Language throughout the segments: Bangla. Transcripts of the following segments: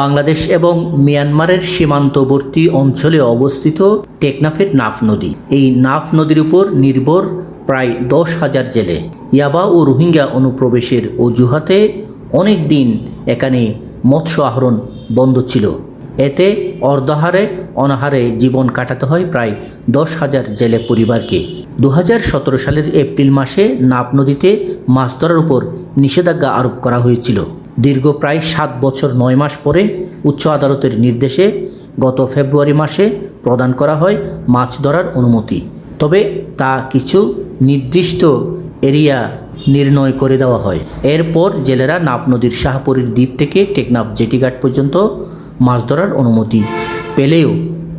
বাংলাদেশ এবং মিয়ানমারের সীমান্তবর্তী অঞ্চলে অবস্থিত টেকনাফের নাফ নদী। এই নাফ নদীর উপর নির্ভর প্রায় দশ হাজার জেলে। ইয়াবা ও রোহিঙ্গা অনুপ্রবেশের অজুহাতে অনেক দিন এখানে মৎস্য আহরণ বন্ধ ছিল। এতে অর্ধাহারে অনাহারে জীবন কাটাতে হয় প্রায় দশ হাজার জেলে পরিবারকে। দু হাজার সতেরো সালের এপ্রিল মাসে নাপ নদীতে মাছ ধরার উপর নিষেধাজ্ঞা আরোপ করা হয়েছিল। দীর্ঘ প্রায় সাত বছর নয় মাস পরে উচ্চ আদালতের নির্দেশে গত ফেব্রুয়ারি মাসে প্রদান করা হয় মাছ ধরার অনুমতি। তবে তা কিছু নির্দিষ্ট এরিয়া নির্ণয় করে দেওয়া হয়। এরপর জেলেরা নাপ নদীর শাহপুরীর দ্বীপ থেকে টেকনাফ জেটিঘাট পর্যন্ত মাছ ধরার অনুমতি পেলেও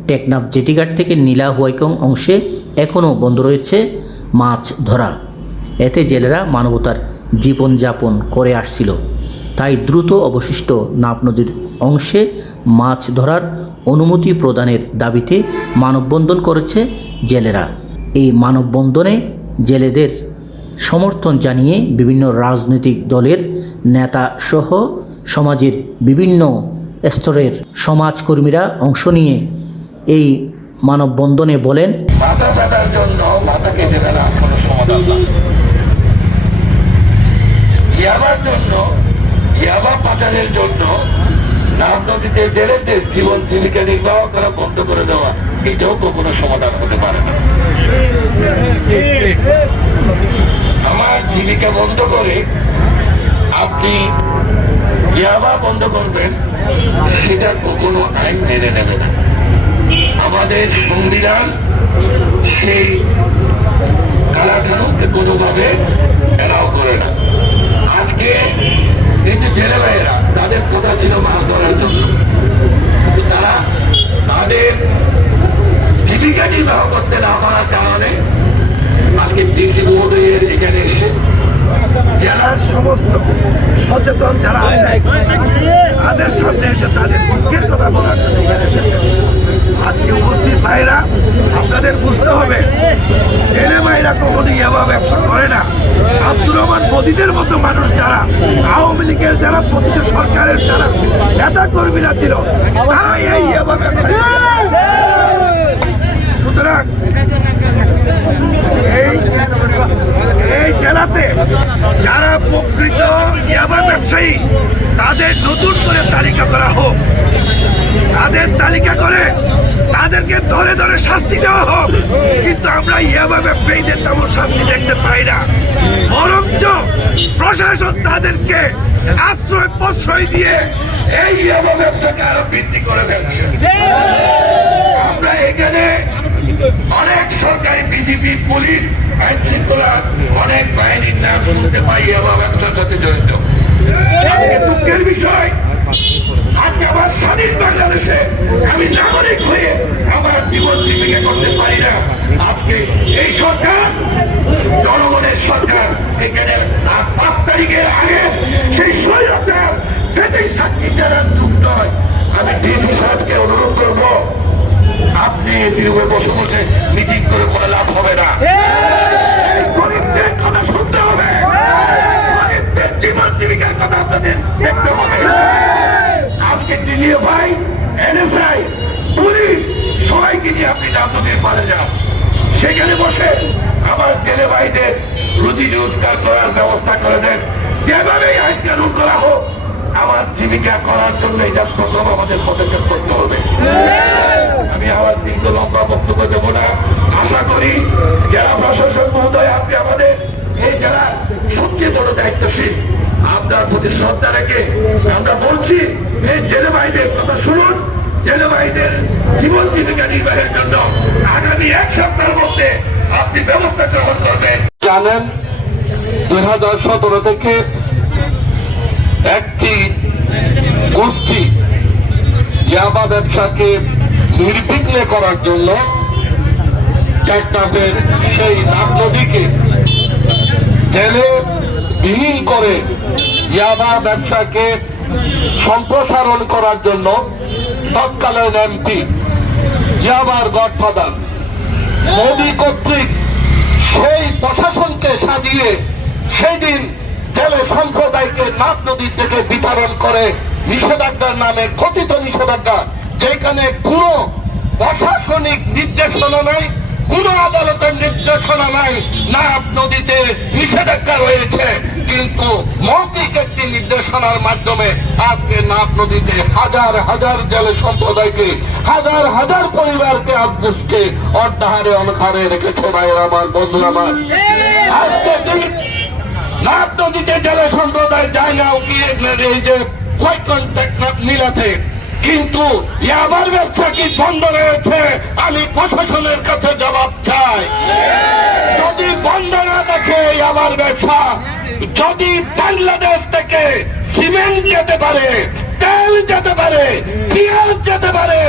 টেকনাফ জেটিঘাট থেকে নীলা হুয়াইকং অংশে এখনও বন্ধ রয়েছে মাছ ধরা। এতে জেলেরা মানবতার জীবনযাপন করে আসছিল। তাই দ্রুত অবশিষ্ট নাপ নদীর অংশে মাছ ধরার অনুমতি প্রদানের দাবিতে মানববন্ধন করেছে জেলেরা। এই মানববন্ধনে জেলেদের সমর্থন জানিয়ে বিভিন্ন রাজনৈতিক দলের নেতা সহ সমাজের বিভিন্ন স্তরের সমাজকর্মীরা অংশ নিয়ে এই মানববন্ধনে বলেন জন্য ইয়াবা পাচারের জন্য নাম নদীতে জেলেদের জীবন জীবিকা নির্বাহ করা বন্ধ করে দেওয়া এটাও কোনো সমাধান হতে পারে না। আমার জীবিকা বন্ধ করে আপনি ইয়াবা বন্ধ করবেন, সেটা কোনো আইন মেনে নেবে না। আমাদের সংবিধান সেই কারাখানুকে কোনোভাবে এলাও করে না। আজকে এই যে জেলে ভাইয়েরা তাদের কথা ছিল মাছ ধরার জন্য। কিন্তু তারা তাদের জীবিকা নির্বাহ করতে না পারার কারণে আজকে ডিসি মহোদয়ের এখানে এসে জেলার সমস্ত সচেতন যারা আছে, তাদের সামনে এসে তাদের দুঃখের কথা বলার জন্য এখানে এসেছেন আজকে উপস্থিত ভাইরা, আপনাদের বুঝতে হবে ছেলে ভাইরা কখনো ইয়াবা ব্যবসা করে না। আব্দুর রহমান মোদীদের মতো মানুষ যারা, আওয়ামী লীগের যারা প্রতিটি সরকারের যারা, নেতা কর্মীরা ছিল, তারাই এই ইয়াবা ব্যবসা সুতরাং এই এই জেলাতে যারা প্রকৃত ইয়াবা ব্যবসায়ী, তাদের নতুন করে তালিকা করা হোক। তাদের তালিকা করে তাদেরকে ধরে ধরে শাস্তি দেওয়া হোক। কিন্তু আমরা ইয়াবা ব্যবসায়ীদের তেমন শাস্তি দেখতে পাই না। বরঞ্চ প্রশাসন তাদেরকে আশ্রয় প্রশ্রয় দিয়ে এই ইয়াবা ব্যবসাকে আরও বৃদ্ধি করে দিচ্ছে আমরা এখানে অনেক সরকারি বিজেপি পুলিশ আইন শৃঙ্খলা অনেক বাহিনীর নাম শুনতে পাই এবং ব্যবসার সাথে জড়িত। আজকে দুঃখের বিষয় আজকে আমার স্বাধীন বাংলাদেশে আমি নাগরিক হয়ে আমার জীবন জীবিকা করতে পারি না। আজকে এই সরকার, জনগণের সরকার, এখানে পাঁচ তারিখের আগে সেই স্বৈরাচার সেটাই সাক্ষী যারা যুক্ত হয় আমি ডিসি সাহেবকে অনুরোধ করব, আপনি উপরে বসে বসে মিটিং করে কোনো লাভ হবে না। গরিবদের কথা শুনতে হবে। গরিবদের জীবন জীবিকার কথা আপনাদের দেখতে হবে। আজকে দিদিয়ে ভাই, এনএসআই, পুলিশ, সবাইকে নিয়ে আপনি আপনাদের পারে যান। সেখানে বসে আমার জেলে ভাইদের রুজি রোজগার করার ব্যবস্থা করে দেন। যেভাবেই আইন কানুন করা হোক, আমার জীবিকা করার জন্য এটা প্রথম আমাদের পদক্ষেপ করতে হবে। আমি আমার দীর্ঘ লম্বা বক্তব্য দেবো না। আশা করি জেলা প্রশাসন মহোদয়, আপনি আমাদের এই জেলার সবচেয়ে বড় দায়িত্বশীল। আপনার প্রতি শ্রদ্ধা রেখে আমরা বলছি এই জেলে ভাইদের কথা শুনুন। জেলে ভাইদের জীবন জীবিকা নির্বাহের জন্য আগামী এক সপ্তাহের মধ্যে আপনি ব্যবস্থা গ্রহণ করবেন। জানেন, দুই হাজার সতেরো থেকে একটি গোষ্ঠী ইয়াবা ব্যবসাকে নির্বিঘ্নে করার জন্য টেকনাফের সেই নাগ নদীকে জেলে বিলীন করে ইয়াবা ব্যবসাকে সম্প্রসারণ করার জন্য তৎকালীন এমপি ইয়াবার গডফাদার, মোদী কর্তৃক সেই প্রশাসনকে সাজিয়ে সেই দিন জেলে সম্প্রদায়কে নাগ নদীর থেকে বিতরণ করে নিষেধাজ্ঞার নামে কথিত নিষেধাজ্ঞা, যেখানে কোনো প্রশাসনিক নির্দেশনা নাই কোন আদালতের নির্দেশনা নাই নাব নদীতে নিষেধাজ্ঞা রয়েছে, কিন্তু মৌখিক একটি নির্দেশনার মাধ্যমে আজকে নাব নদীতে হাজার হাজার জেলে সম্প্রদায়কে, হাজার হাজার পরিবারকে আজকে অর্ধাহারে অনহারে রেখেছে ভাইয়ের আমার, বন্ধুরা আমার। আজকে নাগ নদীতে জেলে সম্প্রদায় না গিয়ে এই যে মিলাতে কিন্তু আমার ব্যবসা কি বন্ধ রয়েছে? আমি প্রশাসনের কাছে জবাব চাই। যদি বন্ধ না দেখে আমার ব্যবসা, যদি বাংলাদেশ থেকে সিমেন্ট যেতে পারে, তেল যেতে পারে, পেঁয়াজ যেতে পারে,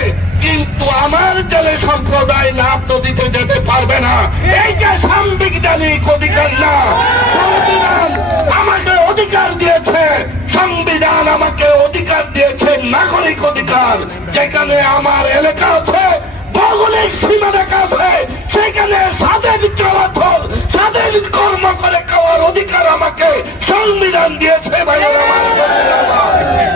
কিন্তু আমার জেলে সম্প্রদায় নাপ নদীতে যেতে পারবে না। এইটা যে সাংবিধানিক অধিকার না আমাকে অধিকার দিয়েছে। সংবিধান আমাকে অধিকার দিয়েছে, নাগরিক অধিকার। যেখানে আমার এলাকা আছে, ভৌগোলিক সীমা রেখা আছে, সেখানে স্বাধীন চলাচল স্বাধীন কর্ম করে খাওয়ার অধিকার আমাকে সংবিধান দিয়েছে।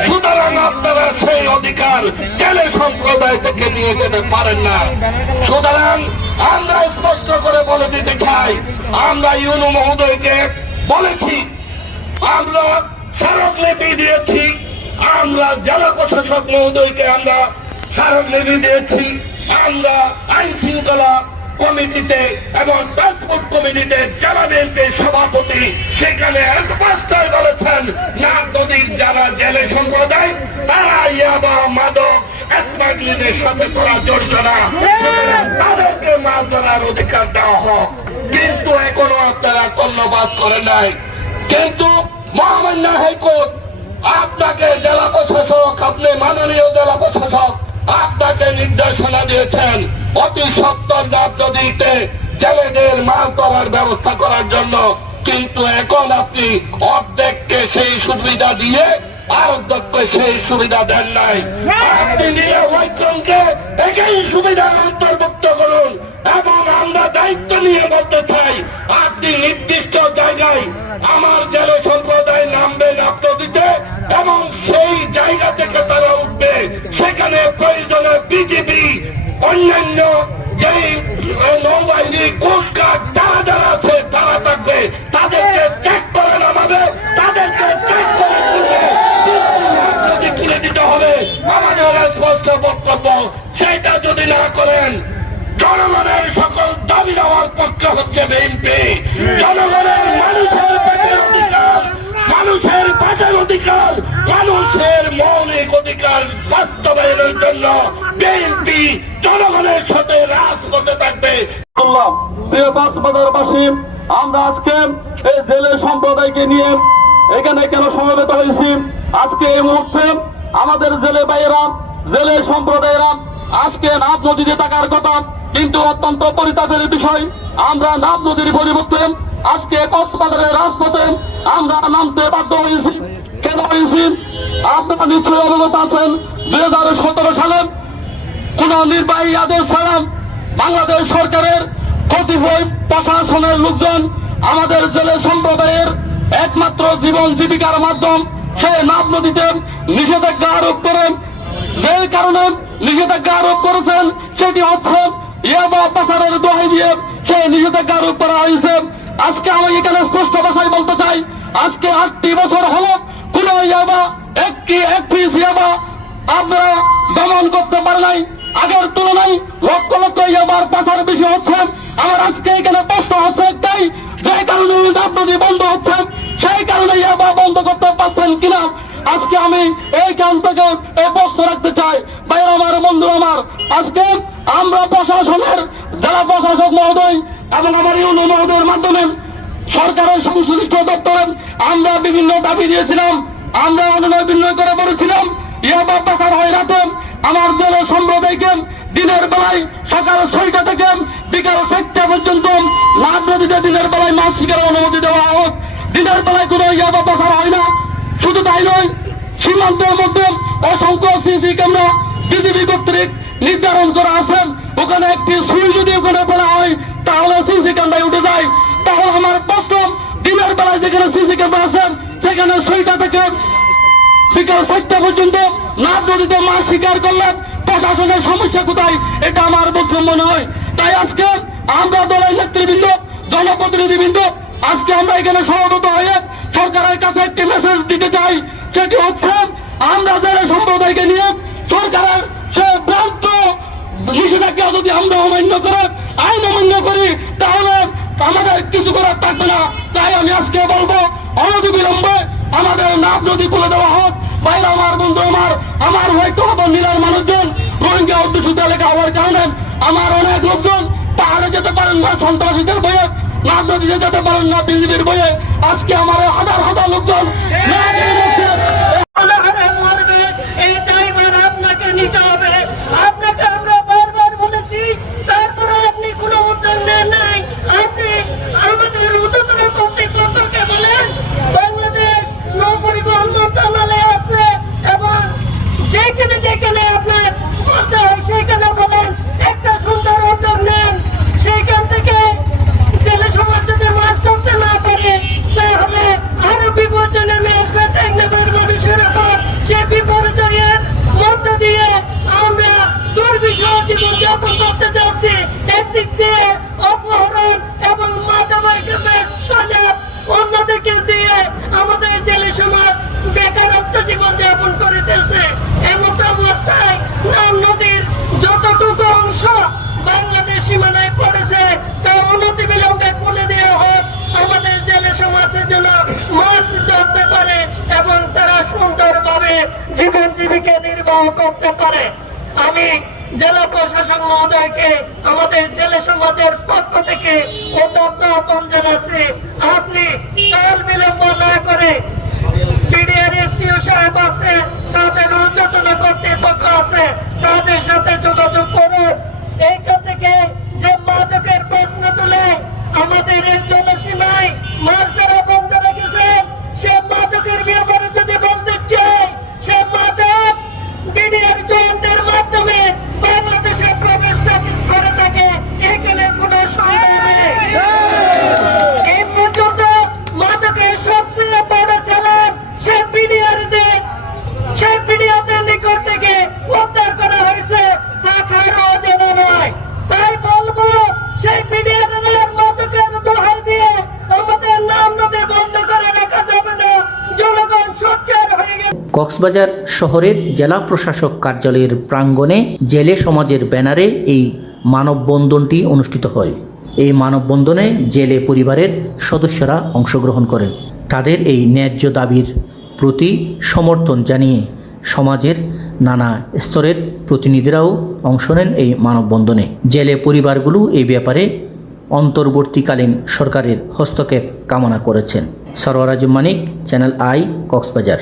সুতরাং আপনারা সেই অধিকার জেলে সম্প্রদায় থেকে নিয়ে যেতে পারেন না। সুতরাং আমরা স্পষ্ট করে বলে দিতে চাই, আমরা ইউনু মহোদয়কে বলেছি আমরা স্মারকলিপি দিয়েছি। আমরা জেলা প্রশাসক মহোদয়কে আমরা স্মারকলিপি দিয়েছি। আমরা আইন শৃঙ্খলা কমিটিতে এবং পাসপোর্ট কমিটিতে জেলা বিএনপির সভাপতি। সেখানে স্পষ্ট বলেছেন না নদীর যারা জেলে সম্প্রদায় তারা ইয়াবা মাদক স্মাগলিংয়ের সাথে করা জড়িত না তাদেরকে মাছ ধরার অধিকার দেওয়া হোক। কিন্তু এখনও আপনারা কর্ণপাত করে নাই। কিন্তু মহামান্য হাইকোর্ট, আপনাকে জেলা প্রশাসক, আপনি মাননীয় জেলা প্রশাসক, আপনাকে নির্দেশনা দিয়েছেন। অতি সত্তর ডাব নদীতে জেলেদের মাছ করার ব্যবস্থা করার জন্য। কিন্তু এখন আপনি অর্ধেককে সেই সুবিধা দিয়ে আরোগ্যকে সেই সুবিধা দেন নাই। আপনি নিয়ে একই সুবিধার অন্তর্ভুক্ত করুন। এবং আমরা দায়িত্ব নিয়ে বলতে চাই, আপনি নির্দিষ্ট জায়গায় হচ্ছে বিএনপি জনগণের মানুষের অধিকার মানুষের অধিকার, মানুষের মৌলিক অধিকার বাস্তবায়নের জন্য বিএনপি জনগণের সাথে থাকবে। আমরা আজকে এই সম্প্রদায়কে নিয়ে এখানে কেন আজকে মুহূর্তে আমাদের জেলে ভাইয়েরা, জেলে সম্প্রদায়েরা আজকে নদীতে থাকার কথা কিন্তু অত্যন্ত পরিতাপের বিষয়, আমরা নাম নদীর পরিবর্তে আজকে কক্সবাজারের রাজপথে আমরা নামতে বাধ্য হয়েছি। কেন হয়েছি? আপনারা নিশ্চয়ই অবগত আছেন, দুই হাজার সতেরো সালে কোন নির্বাহী আদেশ ছাড়া বাংলাদেশ সরকারের কতিপয় প্রশাসনের লোকজন আমাদের জেলে সম্প্রদায়ের একমাত্র জীবন জীবিকার মাধ্যম। সে নাব নদীতে নিষেধাজ্ঞা আরোপ করেন যে কারণে নিষেধাজ্ঞা আরোপ করেছেন, সেটি হচ্ছে আজকে আমি আগের তুলনায় লক্ষ লক্ষ বেশি হচ্ছে। আমার আজকে এখানে প্রশ্ন হচ্ছে একটাই, যে কারণে বন্ধ হচ্ছে, সেই কারণে ইয়াবা বন্ধ করতে পারছেন কিনা? আজকে আমি এইখান থেকে এই প্রশ্ন রাখতে চাই। আজকে আমরা প্রশাসনের যারা প্রশাসক মহোদয় এবং আমার ইউনো মহোদয়ের মাধ্যমে সরকারের সংশ্লিষ্ট দপ্তরে আমরা বিভিন্ন দাবি দিয়েছিলাম, আমরা অনুনয় বিনয় করে বলেছিলাম ইয়াবা পাচার হয় রাতে। আমার জেলা সম্প্রদায়কে দিনের বেলায় সকাল ছয়টা থেকে বিকাল চারটা পর্যন্ত লাভ নদীতে দিনের বেলায় মাছ শিকারের অনুমতি দেওয়া হোক। দিনের বেলায় কোনো ইয়াবা পাচার হয় না। শুধু তাই নয়, সীমান্তের মধ্যে অসংখ্য সিসি ক্যামেরা বিজেপি কর্তৃক নির্ধারণ করা আছে ওখানে একটি সুই যদি ওখানে ফেলা হয়, তাহলে সিসি ক্যামেরায় উঠে যায়। তাহলে আমার প্রশ্ন দিনের বেলায় যেখানে সিসি ক্যামেরা আছে সেখানে সুইটা থেকে বিকাল চারটা পর্যন্ত। নাথ নদীতে মাছ শিকার করলেন, প্রশাসনের সমস্যা কোথায়? এটা আমার বক্তব্য হয়। তাই আজকে আমরা দলের নেতৃবৃন্দ, জনপ্রতিনিধিবৃন্দ, আজকে আমরা এখানে সমবেত হয়ে সরকারের কাছে একটি মেসেজ দিতে চাই। সেটি হচ্ছে, আমরা যারা সম্প্রদায়কে নিয়ে সরকারের নিষেধাজ্ঞা যদি আমরা অমান্য করে, আইন অমান্য করি, তাহলে আমাদের কিছু করার থাকবে না। তাই আমি আজকে বলব অনতি বিলম্বে আমাদের নাপ নদী খুলে দেওয়া হোক। বাইরে আমার, বন্ধু আমার আমার হয়তো নীলার মানুষজন, রোহিঙ্গা অধ্যুষিত এলাকা হওয়ার কারণে আমার অনেক লোকজন পাহাড়ে যেতে পারেন না, সন্ত্রাসীদের বয়ে নাপ নদীতে যেতে পারেন না বিজেপির বয়ে আজকে আমার হাজার হাজার লোকজন না খেয়ে যাচ্ছে। অনাহারে মরবে এই দায়ভার আপনাকে নিতে হবে আপনাকে আমরা বারবার বলেছি তারপরে আপনি কোনো উদ্যোগ নেন নাই আপনি আমাদের উদ্যোতন কর্তৃপক্ষকে বলেন বাংলাদেশ নৌ পরিবহন মন্ত্রণালয় আছে এবং যেখানে যেখানে আপনার বলতে হয় সেখানে বলেন একটা সুন্দর উদ্যোগ নেন সেইখান থেকে জেলে সমাজ যদি মাছ ধরতে না পারে তাহলে আরও বিপর্যয় নেমে আসবে টেকনাফের মানুষের উপর সে বিপর্যয়ের মধ্য দিয়ে আমরা দুর্বিষহ জীবন যাপন করতে যাচ্ছি একদিক দিয়ে অপহরণ এবং মাদকের সজাগ অন্যদিকে দিয়ে আমাদের জেলে সমাজ বেকারত্ব জীবন যাপন করিতেছে এমন অবস্থায় নাম নদীর যতটুকু অংশ বাংলাদেশ সীমানায় পড়েছে তা অনতি বিলম্বে খুলে দেওয়া হোক আমাদের জেলে সমাজের জন্য মাছ ধরতে পারে এবং তারা সুন্দরভাবে জীবন জীবিকা নির্বাহ করতে পারে। আমি জেলা প্রশাসক মহোদয়কে, আমাদের জেলে সমাজের পক্ষ থেকে অত্যন্ত আপন জানাচ্ছি। আপনি বিলম্ব না করে তাদের কর্তৃপক্ষ আছে, তাদের সাথে যোগাযোগ করুন। এইখান থেকে যে প্রশ্ন তুলে আমাদের জলসীমায় মাছ ধরা বন্ধ রেখেছে, সে মাদকের ব্যাপারে কক্সবাজার শহরের জেলা প্রশাসক কার্যালয়ের প্রাঙ্গণে জেলে সমাজের ব্যানারে এই মানববন্ধনটি অনুষ্ঠিত হয়। এই মানববন্ধনে জেলে পরিবারের সদস্যরা অংশগ্রহণ করেন। তাদের এই ন্যায্য দাবির প্রতি সমর্থন জানিয়ে সমাজের নানা স্তরের প্রতিনিধিরাও অংশ নেন এই মানববন্ধনে। জেলে পরিবারগুলো এই ব্যাপারে অন্তর্বর্তীকালীন সরকারের হস্তক্ষেপ কামনা করেছেন। Sarwaraj Manik, channel I, Cox's Bazar.